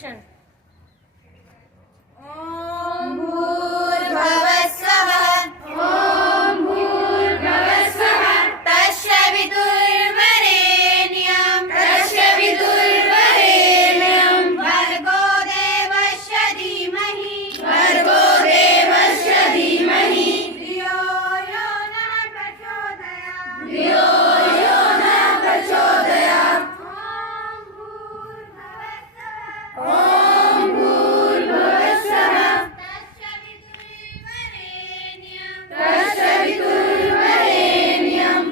Recitation. ओम भूर्भुवः स्वः। ओम भूर्भुवः स्वः। तत्सवितुर्वरेण्यं। तत्सवितुर्वरेण्यं। भर्गो देवस्य धीमहि। भर्गो देवस्य धीमहि। धियो यो नः प्रचोदयात्। धियो यो नः प्रचोदयात्। ओम भूर्भुवः स्वः। ओम भूर्भुवः स्वः। तत्सवितुर्वरेण्यं। तत्सवितुर्वरेण्यं।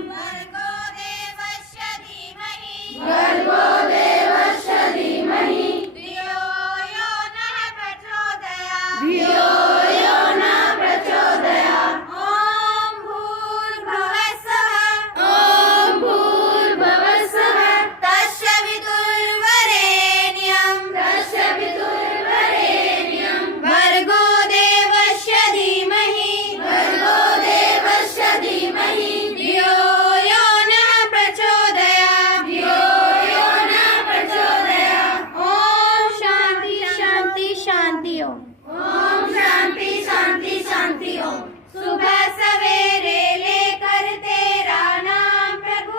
भर्गो देवस्य धीमहि। भर्गो देवस्य धीमहि। धियो यो नः प्रचोदयात्। धियो यो नः प्रचोदयात्। ओम भूर्भुवः स्वः। ओम भूर्भुवः स्वः। तत्सवितुर्वरेण्यं। तत्सवितुर्वरेण्यं। भर्गो देवस्य धीमहि। भर्गो देवस्य धीमहि। धियो यो नः प्रचोदयात्। धियो यो नः प्रचोदयात्। ओम शांति शांति शांति। ओम ओम शांति शांति शांति। ओम सुबह सवेरे लेकर तेरा नाम प्रभु।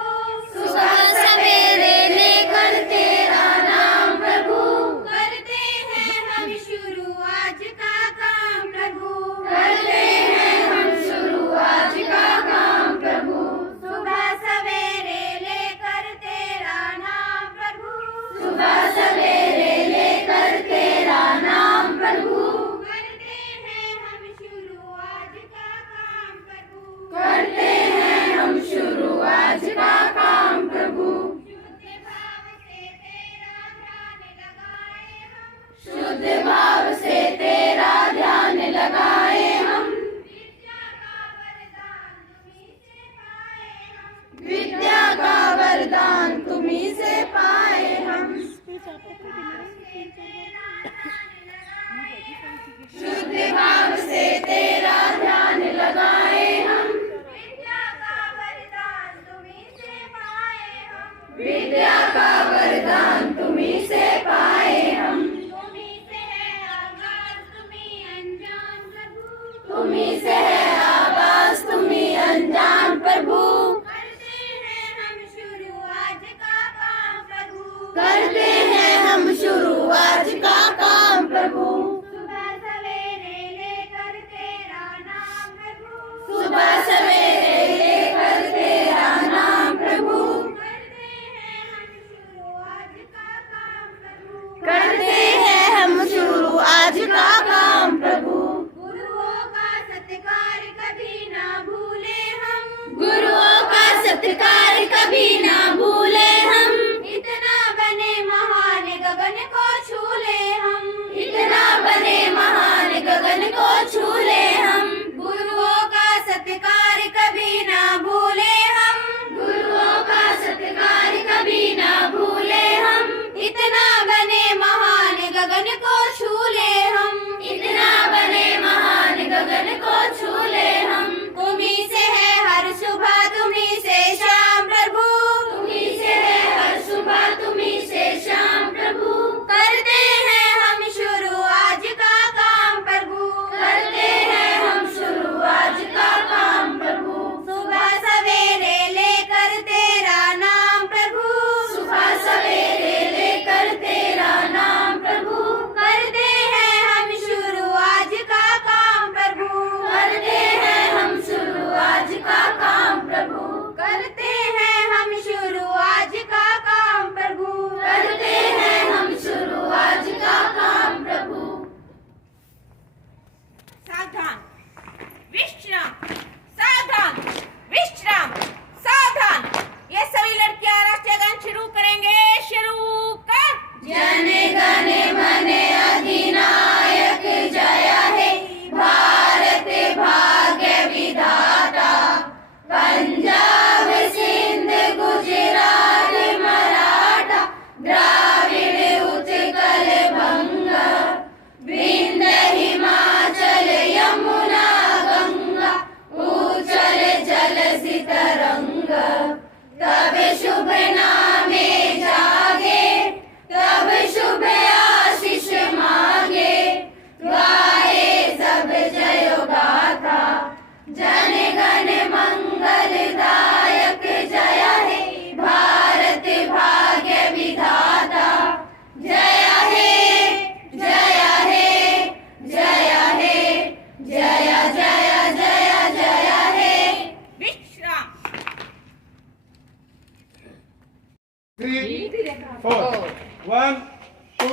सुबह सवेरे लेकर तेरा नाम प्रभु। करते हैं हम शुरू आज का काम प्रभु। करते हैं हम शुरू आज का काम प्रभु। सुबह सवेरे लेकर तेरा नाम प्रभु। सुबह सवेरे लेकर तेरा नाम प्रभु। करते हैं हम शुरू आज का काम प्रभु। करते हैं हम शुरू आज का काम प्रभु। शुद्ध भाव से तेरा ध्यान लगाए हम। विद्या का वरदान तुम्हीं से पाए हम। शुद्ध भाव से तेरा ध्यान लगाए हम। विद्या का वरदान तुम्हीं से पाए हम। विद्या का वरदान तुम्हीं से पाए हम। तुम्हीं से है आगाज तुम्हीं अनजान प्रभु। तुम्हीं से है आवाज तुम्हीं अनजान प्रभु। करते हैं हम शुरू आज का काम प्रभु। करते हैं हम शुरू आज का काम प्रभु। सुबह सवेरे लेकर तेरा नाम मंगलदायक जय हे भारत भाग्य विधाता जय हे जय हे जय हे जय जय जय जय हे विश्राम 3 4 1 2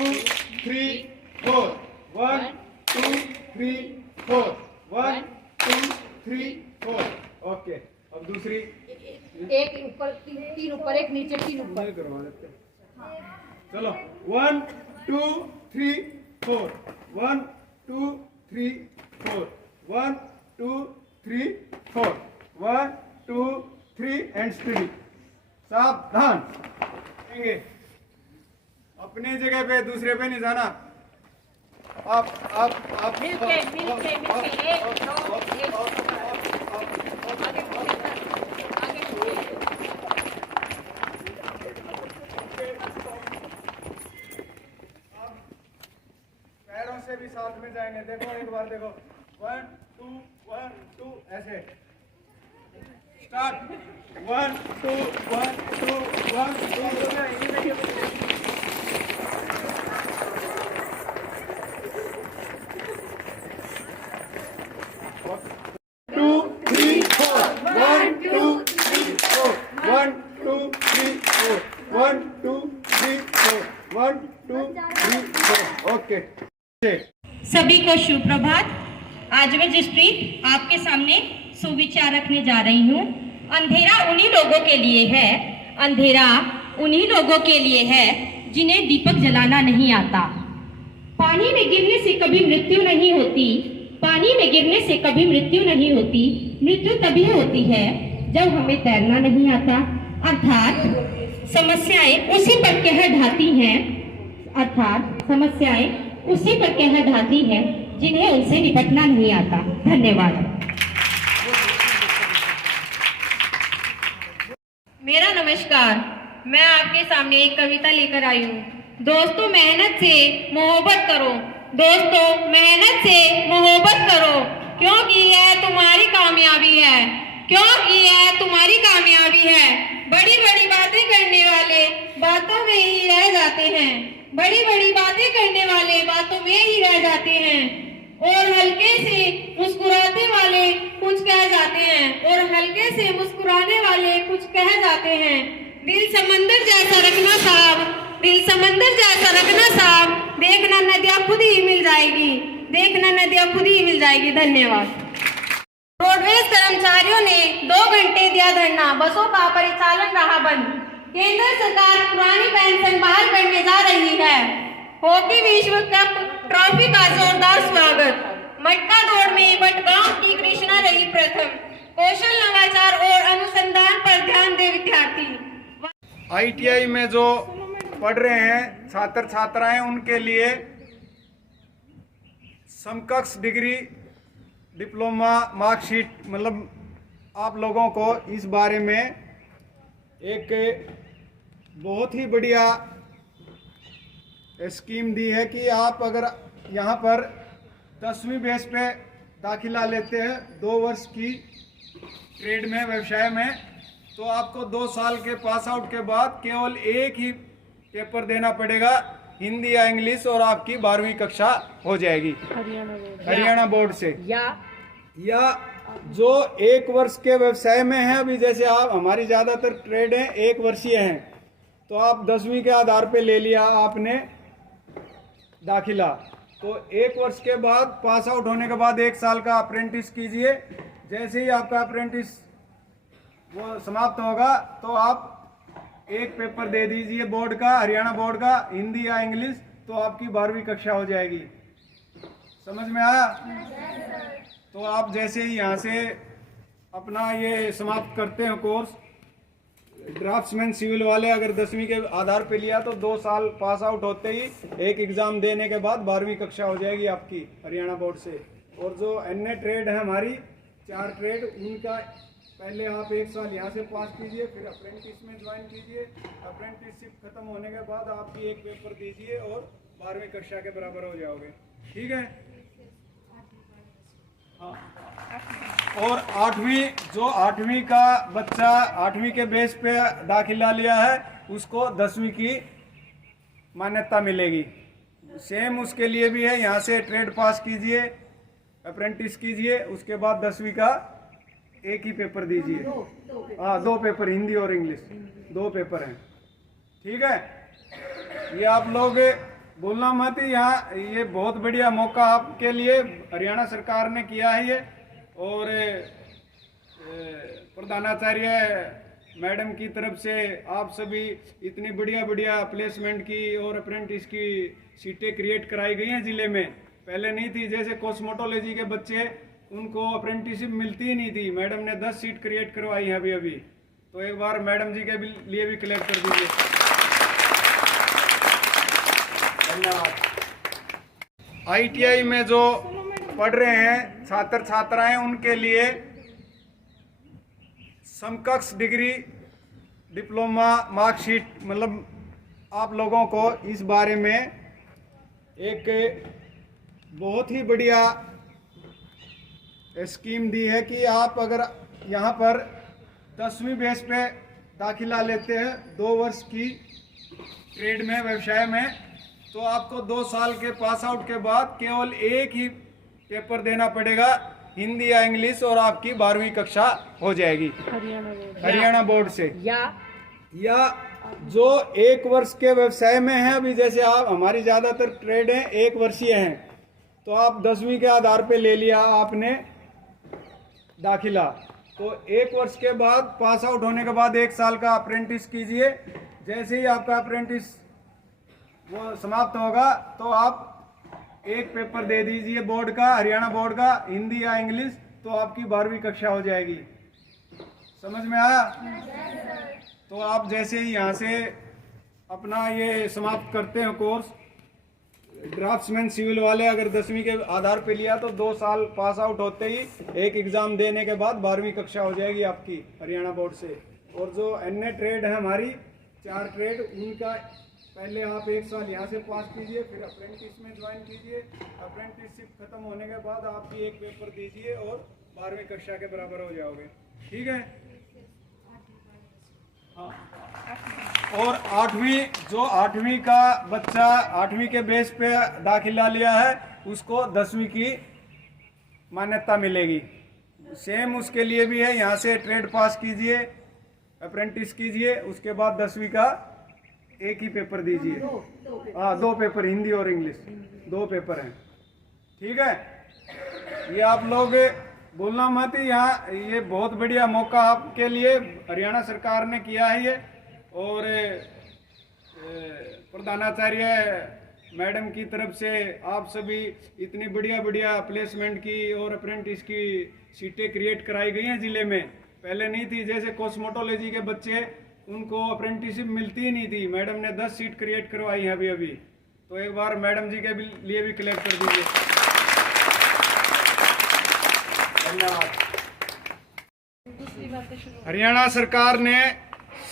3 4 1 2 3 4 1 2 3 4 ओके। अब दूसरी एक ऊपर तीन ऊपर एक नीचे तीन ऊपर नहीं करवा देते। चलो 1 2 3 4 1 2 3 4 1 2 3 4 1 2 3 एंड स्टडी। सावधान अपनी जगह पे दूसरे पे नहीं जाना। आप मिलके एक दो एक पैरों से भी साथ में जाएंगे। देखो एक बार देखो 1 2 1 2 ऐसे स्टार्ट 1 2 1 2 1 2 3 4 1 2 3 4 1 2 3 4 1 2 3 4 1 2 3 4 ओके। सभी को सुप्रभात। आज मैं जसप्रीत आपके सामने सुविचार रखने जा रही हूँ। अंधेरा उन्हीं लोगों के लिए है, अंधेरा उन्हीं लोगों के लिए है जिन्हें दीपक जलाना नहीं आता। पानी में गिरने से कभी मृत्यु नहीं होती, पानी में गिरने से कभी मृत्यु नहीं होती। मृत्यु तभी होती है जब हमें तैरना नहीं आता। अर्थात समस्याएं उसी पर कहर ढाती हैं, अर्थात समस्याएं उसी पर कहर ढाती हैं जिन्हें उनसे निपटना नहीं आता। धन्यवाद। मेरा नमस्कार। मैं आपके सामने एक कविता लेकर आई हूँ। दोस्तों मेहनत से मोहब्बत करो, दोस्तों मेहनत से मोहब्बत करो, क्योंकि यह तुम्हारी कामयाबी है, क्योंकि यह तुम्हारी कामयाबी है। बड़ी बड़ी बातें करने वाले बातों में ही रह जाते हैं, बड़ी बड़ी बातें करने वाले बातों में ही रह जाते हैं, और हल्के से मुस्कुराते वाले कुछ कह जाते हैं, और हल्के से मुस्कुराने वाले कुछ कह जाते हैं। दिल समंदर जैसा रखना साहब, दिल समंदर जैसा रखना साहब, देखना नदियाँ खुद ही मिल जाएगी, देखना नदियाँ खुद ही मिल जाएगी। धन्यवाद। रोडवेज कर्मचारियों ने 2 घंटे दिया धरना, बसों का परिचालन रहा बंद। केंद्र सरकार पुरानी पेंशन बहाल करने जा रही है। हॉकी विश्व कप ट्रॉफी का जोरदार स्वागत। मटका दौड़ में बटगांव की कृष्णा रही प्रथम। कौशल नवाचार और अनुसंधान पर ध्यान दे विद्यार्थी। ITI में जो पढ़ रहे हैं छात्र छात्राएं, उनके लिए समकक्ष डिग्री डिप्लोमा मार्कशीट, मतलब आप लोगों को इस बारे में एक बहुत ही बढ़िया स्कीम दी है कि आप अगर यहाँ पर 10वीं बेस पे दाखिला लेते हैं 2 वर्ष की ट्रेड में, व्यवसाय में, तो आपको 2 साल के पास आउट के बाद केवल एक ही पेपर देना पड़ेगा, हिंदी या इंग्लिश, और आपकी 12वीं कक्षा हो जाएगी हरियाणा बोर्ड से। या जो 1 वर्ष के व्यवसाय में है, अभी जैसे आप हमारी ज़्यादातर ट्रेड हैं 1 वर्षीय हैं, तो आप 10वीं के आधार पे ले लिया आपने दाखिला, तो 1 वर्ष के बाद पास आउट होने के बाद 1 साल का अप्रेंटिस कीजिए। जैसे ही आपका अप्रेंटिस वो समाप्त होगा तो आप एक पेपर दे दीजिए बोर्ड का, हरियाणा बोर्ड का, हिंदी या इंग्लिश, तो आपकी 12वीं कक्षा हो जाएगी। समझ में आया? तो आप जैसे ही यहाँ से अपना ये समाप्त करते हैं कोर्स, ड्राफ्ट्समैन सिविल वाले अगर 10वीं के आधार पे लिया तो 2 साल पास आउट होते ही एक एग्ज़ाम देने के बाद 12वीं कक्षा हो जाएगी आपकी हरियाणा बोर्ड से। और जो अन्य ट्रेड है हमारी 4 ट्रेड, उनका पहले आप 1 साल यहाँ से पास कीजिए, फिर अप्रेंटिस में ज्वाइन कीजिए, अप्रेंटिसशिप खत्म होने के बाद आप भी एक पेपर दीजिए और 12वीं कक्षा के बराबर हो जाओगे। ठीक है? और 8वीं का बच्चा 8वीं के बेस पे दाखिला लिया है उसको 10वीं की मान्यता मिलेगी। सेम उसके लिए भी है, यहाँ से ट्रेड पास कीजिए, अप्रेंटिस कीजिए, उसके बाद 10वीं का एक ही पेपर दीजिए। हाँ, 2 पेपर, हिंदी और इंग्लिश 2 पेपर हैं। ठीक है, ये आप लोग बोलना मत, यहाँ ये बहुत बढ़िया मौका आपके लिए हरियाणा सरकार ने किया है ये। और प्रधानाचार्य मैडम की तरफ से आप सभी इतनी बढ़िया प्लेसमेंट की और अप्रेंटिस की सीटें क्रिएट कराई गई हैं ज़िले में। पहले नहीं थी, जैसे कॉस्मेटोलॉजी के बच्चे उनको अप्रेंटिसशिप मिलती ही नहीं थी, मैडम ने 10 सीट क्रिएट करवाई है अभी। तो एक बार मैडम जी के लिए भी क्लियर कर दीजिए। धन्यवाद। ITI में जो पढ़ रहे हैं छात्र छात्राएं, उनके लिए समकक्ष डिग्री डिप्लोमा मार्कशीट, मतलब आप लोगों को इस बारे में एक बहुत ही बढ़िया स्कीम दी है कि आप अगर यहाँ पर 10वीं बेस पे दाखिला लेते हैं 2 वर्ष की ट्रेड में, व्यवसाय में, तो आपको 2 साल के पास आउट के बाद केवल एक ही पेपर देना पड़ेगा, हिंदी या इंग्लिश, और आपकी 12वीं कक्षा हो जाएगी हरियाणा बोर्ड से। या जो 1 वर्ष के व्यवसाय में है, अभी जैसे आप हमारी ज़्यादातर ट्रेड हैं 1 वर्षीय हैं, तो आप 10वीं के आधार पे ले लिया आपने दाखिला, तो 1 वर्ष के बाद पास आउट होने के बाद 1 साल का अप्रेंटिस कीजिए। जैसे ही आपका अप्रेंटिस वो समाप्त होगा तो आप एक पेपर दे दीजिए बोर्ड का, हरियाणा बोर्ड का, हिंदी या इंग्लिश, तो आपकी 12वीं कक्षा हो जाएगी। समझ में आया? तो आप जैसे ही यहाँ से अपना ये समाप्त करते हैं कोर्स, ड्राफ्ट्समैन सिविल वाले अगर 10वीं के आधार पे लिया तो 2 साल पास आउट होते ही एक एग्ज़ाम देने के बाद 12वीं कक्षा हो जाएगी आपकी हरियाणा बोर्ड से। और जो अन्य ट्रेड है हमारी 4 ट्रेड, उनका पहले आप 1 साल यहाँ से पास कीजिए, फिर अप्रेंटिस में ज्वाइन कीजिए, अप्रेंटिसशिप खत्म होने के बाद आप भी एक पेपर दीजिए और 12वीं कक्षा के बराबर हो जाओगे। ठीक है। हाँ। और 8वीं का बच्चा 8वीं के बेस पे दाखिला लिया है उसको 10वीं की मान्यता मिलेगी। सेम उसके लिए भी है, यहाँ से ट्रेड पास कीजिए, अप्रेंटिस कीजिए, उसके बाद 10वीं का एक ही पेपर दीजिए। हाँ, 2 पेपर, हिंदी और इंग्लिश 2 पेपर हैं। ठीक है, ये आप लोग बोलना मत, यहाँ ये बहुत बढ़िया मौका आपके लिए हरियाणा सरकार ने किया है ये। और प्रधानाचार्य मैडम की तरफ से आप सभी इतनी बढ़िया प्लेसमेंट की और अप्रेंटिस की सीटें क्रिएट कराई गई हैं ज़िले में। पहले नहीं थी, जैसे कॉस्मेटोलॉजी के बच्चे उनको अप्रेंटिसशिप मिलती ही नहीं थी, मैडम ने 10 सीट क्रिएट करवाई है अभी। तो एक बार मैडम जी के लिए भी क्लियर कर दीजिए। धन्यवाद। हरियाणा सरकार ने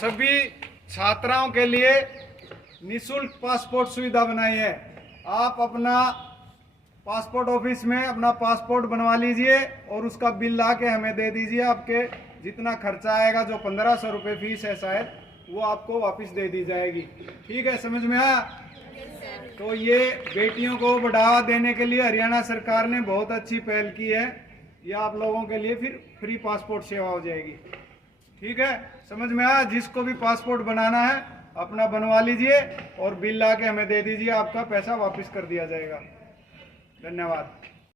सभी छात्राओं के लिए निःशुल्क पासपोर्ट सुविधा बनाई है। आप अपना पासपोर्ट ऑफिस में अपना पासपोर्ट बनवा लीजिए और उसका बिल ला के हमें दे दीजिए। आपके जितना खर्चा आएगा, जो 1500 रुपये फीस है शायद, वो आपको वापस दे दी जाएगी। ठीक है, समझ में आया? तो ये बेटियों को बढ़ावा देने के लिए हरियाणा सरकार ने बहुत अच्छी पहल की है। ये आप लोगों के लिए फिर फ्री पासपोर्ट सेवा हो जाएगी। ठीक है, समझ में आया? जिसको भी पासपोर्ट बनाना है अपना बनवा लीजिए और बिल ला के हमें दे दीजिए, आपका पैसा वापस कर दिया जाएगा। धन्यवाद।